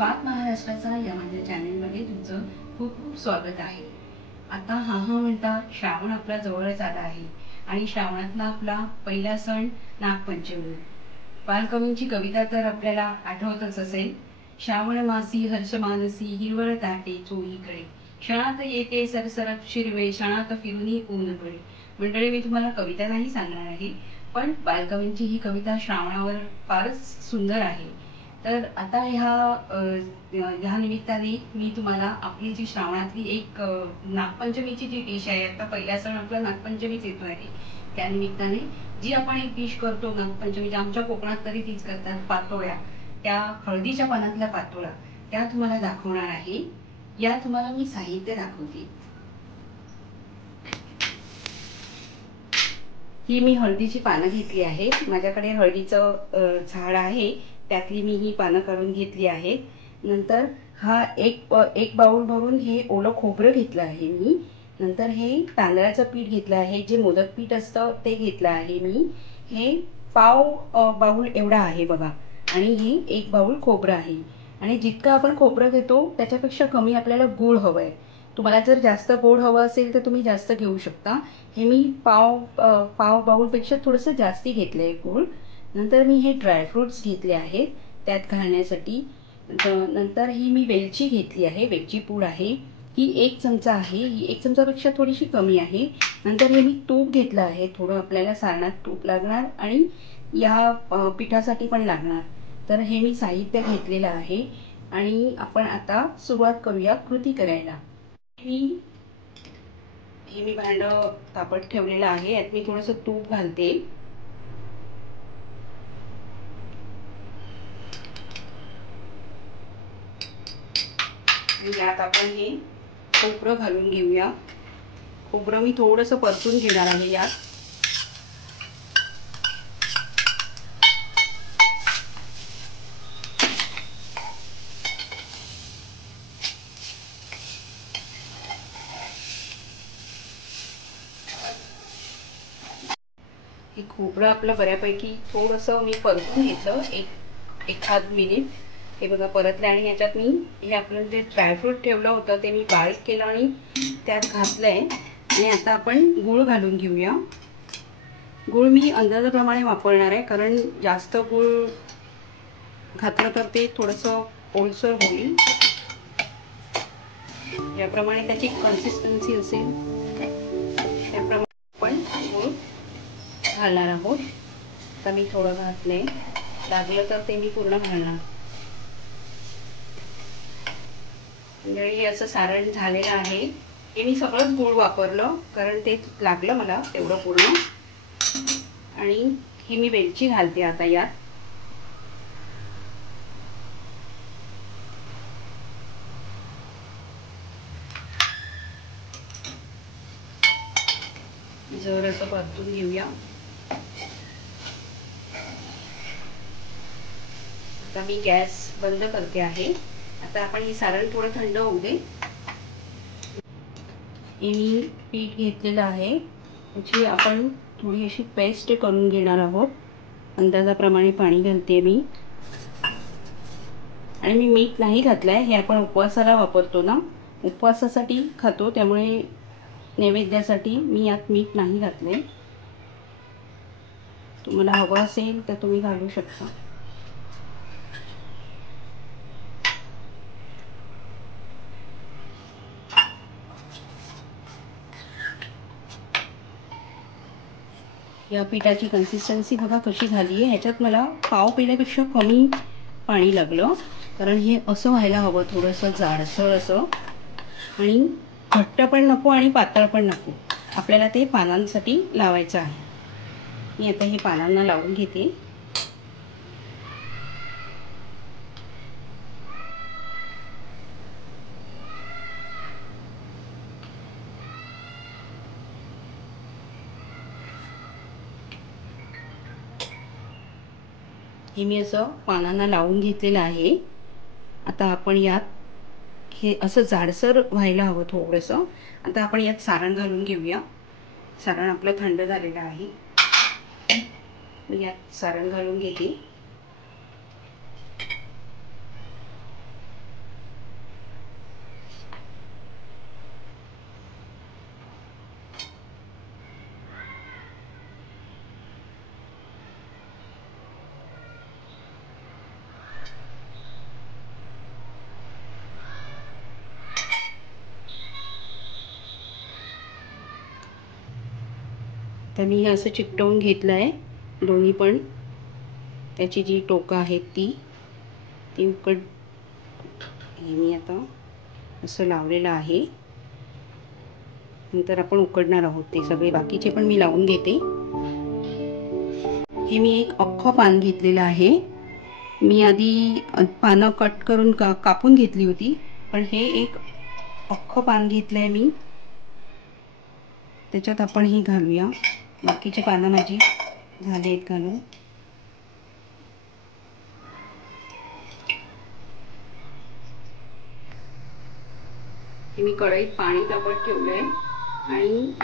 स्वाद महाराष्ट्राचा या माझ्या चॅनलमध्ये तुमचं खूप खूप स्वागत आहे। आता हा म्हणता श्रावण आपला जवळच आला आहे आणि श्रावणातला आपला पहिला सण नागपंचमी। बालकवींची कविता तर आपल्याला आठवतच असेल, श्रावण मासी हर्ष मानसी हिरवळ दाटे चोहीकडे, क्षणात येते सरसरत शिरवे क्षणात फिरूनी ऊन पडे। मंडळी, मी तुम्हाला कविता नाही सांगणार आहे, पण बालकवींची ही कविता श्रावणावर फारच सुंदर आहे। तर आता ह्या निमित्ताने मी तुम्हाला आपली जी श्रावणातली एक नागपंचमीची जी डिश आहे, आता पहिला सण आपला नागपंचमीच येतो आहे, त्या निमित्ताने जी आपण एक डिश करतो नागपंचमीच्या, आमच्या कोकणात तरी तीच करतात, पातोळ्या, त्या हळदीच्या पानातल्या पातोळ्या, त्या तुम्हाला दाखवणार आहे। या तुम्हाला मी साहित्य दाखवते। ही मी हळदीची पानं घेतली आहेत, माझ्याकडे हळदीचं झाड आहे, त्यातली मी ही पानं काढून घेतली आहेत। नंतर हा एक बाउल भरून हे ओलं खोबरं घेतलं आहे मी। नंतर हे तांदळाचं पीठ घेतलं आहे, जे मोदक पीठ असतं ते घेतलं आहे मी। हे पाव बाउल एवढा आहे बघा, आणि हे एक बाउल खोबरं आहे। आणि जितकं आपण खोबरं घेतो त्याच्यापेक्षा कमी आपल्याला गूळ हवं आहे। तुम्हाला जर जास्त गोड हवं असेल तर तुम्ही जास्त घेऊ शकता। हे मी पाव बाउलपेक्षा थोडंसं जास्ती घेतलं आहे गूळ। नंतर मी हे ड्रायफ्रूट्स घेतले आहेत त्यात घालण्यासाठी। नंतर ही मी वेलची घेतली आहे, वेलची पूड आहे, ही 1 चमचा आहे, ही 1 चमचापेक्षा थोडीशी कमी आहे। नंतर हे मी तूप घेतलं आहे, थोडं आपल्याला सारणात तूप लागणार आणि या पिठासाठी पण लागणार। तर हे मी साहित्य घातलेलं आहे आणि आपण आता सुरुवात करूया कृती करायला। हे मी भांडं तापत ठेवलेलं आहे, यात मी थोडंसं तूप घालते। यात आपण हे खोबरं घालून घेऊया। खोबरं मी थोडंसं परतून घेणार आहे यात। हे खोबरं आपलं बऱ्यापैकी थोडंसं मी परतून घेतलं, एखाद मिनिट। हे बघा परतलं आणि याच्यात मी हे आपलं जे ड्रायफ्रूट ठेवलं होतं ते मी बारीक केलं आणि त्यात घातलंय। आणि आता आपण गूळ घालून घेऊया। गूळ मी अंदाजाप्रमाणे वापरणार आहे, कारण जास्त गूळ घातलं तर ते थोडंसं ओलसर होईल। ज्याप्रमाणे त्याची कन्सिस्टन्सी असेल त्याप्रमाणे आपण गूळ घालणार आहोत। आता मी थोडं घातले, लागलं तर ते मी पूर्ण घालणार। म्हणजे असं सारण झालेलं आहे। हे मी सगळंच गूळ वापरलं कारण ते लागलं मला तेवढं पूर्ण। आणि ही मी वेलची घालते आता यात। जर असं परतून घेऊया। आता मी गॅस बंद करते आहे। आता आपण हे सारण थोडं थंड होऊ दे। हे मी पीठ घेतलेलं आहे, त्याची आपण थोडी अशी पेस्ट करून घेणार आहोत। अंदाजाप्रमाणे पाणी घालते मी, आणि मी मीठ नाही घातलंय। हे आपण उपवासाला वापरतो ना, उपवासासाठी खातो, त्यामुळे नैवेद्यासाठी मी यात मीठ नाही घातले। तुम्हाला हवं असेल तर तुम्ही घालू शकता। या पिठाची कन्सिस्टन्सी बघा कशी झाली आहे। ह्याच्यात मला पाव पेल्यापेक्षा कमी पाणी लागलं, कारण हे असं व्हायला हवं, थोडंसं जाडसर असं, आणि घट्ट पण नको आणि पातळ पण नको। आपल्याला ते पानांसाठी लावायचं आहे। मी आता हे पानांना लावून घेते। हे मी असं पानांना लावून घेतलेलं आहे। आता आपण यात हे असं जाडसर व्हायला हवं थोडंसं। आता आपण यात सारण घालून घेऊया। सारण आपलं थंड झालेलं आहे, मी यात सारण घालून घेते। आता मी हे असं चिकटवून घेतलं आहे दोन्ही पण. त्याची जी टोकं आहेत ती हे मी आता असं लावलेलं आहे. नंतर आपण उकडणार आहोत ते सगळे बाकीचे पण मी लावून घेते. हे मी एक अख्खं पान घेतलेलं आहे. मी आधी पानं कट करून कापून घेतली होती, पण हे एक अख्खं पान घेतलंय मी. त्याच्यात आपण ही घालूया. बाकीचे पानं माझी झाले आहेत घालून. हे मी कढईत पाणी तापत ठेवलंय आणि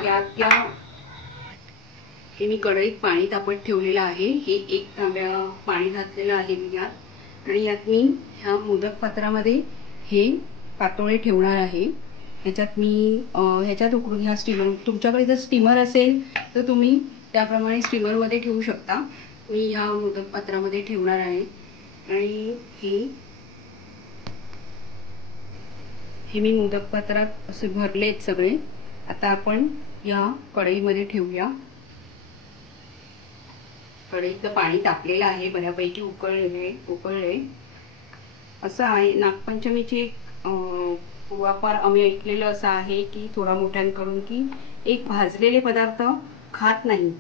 हे मी कढईत पाणी तापत ठेवलेलं आहे. हे 1 तांब्या पाणी घातलेलं आहे मी यात. आणि यात मी ह्या मोदक पात्रामध्ये हे पातोळे ठेवणार आहे. ह्याच्यात मी ह्याच्यात उकडून ह्या स्टीमर, तुमच्याकडे जर स्टीमर असेल तर तुम्ही त्याप्रमाणे स्टीमरमध्ये ठेवू शकता. मी ह्या मोदक पात्रामध्ये ठेवणार आहे. आणि हे मी मोदक पात्रात असे भरलेत सगळे. आता आपण या कढईमध्ये ठेवूया. कढईतलं पाणी तापलेलं आहे, बऱ्यापैकी उकळले. असं आहे नागपंचमीची एक पूर्वापार आम्ही ऐकलेलं असं आहे की थोडा मोठ्यांकडून की एक भाजलेले पदार्थ खात नाही,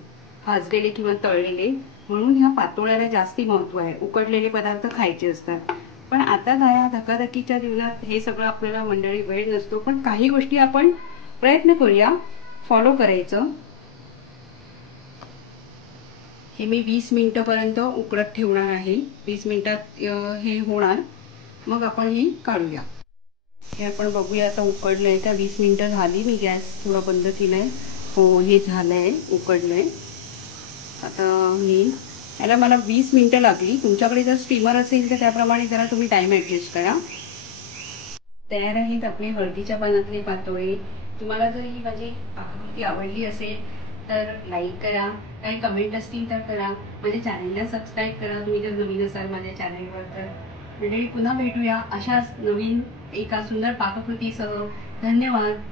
भाजलेले किंवा तळलेले, म्हणून ह्या पातोळ्याला जास्ती महत्त्व आहे. उकडलेले पदार्थ खायचे असतात. पण आता ह्या धकाधकीच्या जीवनात हे सगळं आपल्याला मंडळी वेळ नसतो, पण काही गोष्टी आपण प्रयत्न करूया फॉलो करायचं. हे मी 20 मिनिटापर्यंत उकडत ठेवणार आहे. 20 मिनिटात हे होणार, मग आपण हे काढूया. हे आपण बघूया आता उकडलंय का. 20 मिनिटं झाली. मी गॅस थोडा बंद केलाय. हो, हे झालंय, उकडलंय. आता याला मला 20 मिनिटं लागली. तुमच्याकडे जर स्टीमर असेल तर त्याप्रमाणे जरा तुम्ही टाइम ॲडजस्ट करा. तयार आहेत आपले हळदीच्या पानातले पातोळे. तुम्हाला जर ही माझी पाककृती आवडली असेल तर लाईक करा, काही कमेंट असतील तर करा. माझ्या चॅनलला सबस्क्राईब करा तुम्ही जर नवीन असाल माझ्या चॅनलवर तर. मंडळी पुन्हा भेटूया अशाच नवीन एका सुंदर पाककृतीसह. धन्यवाद.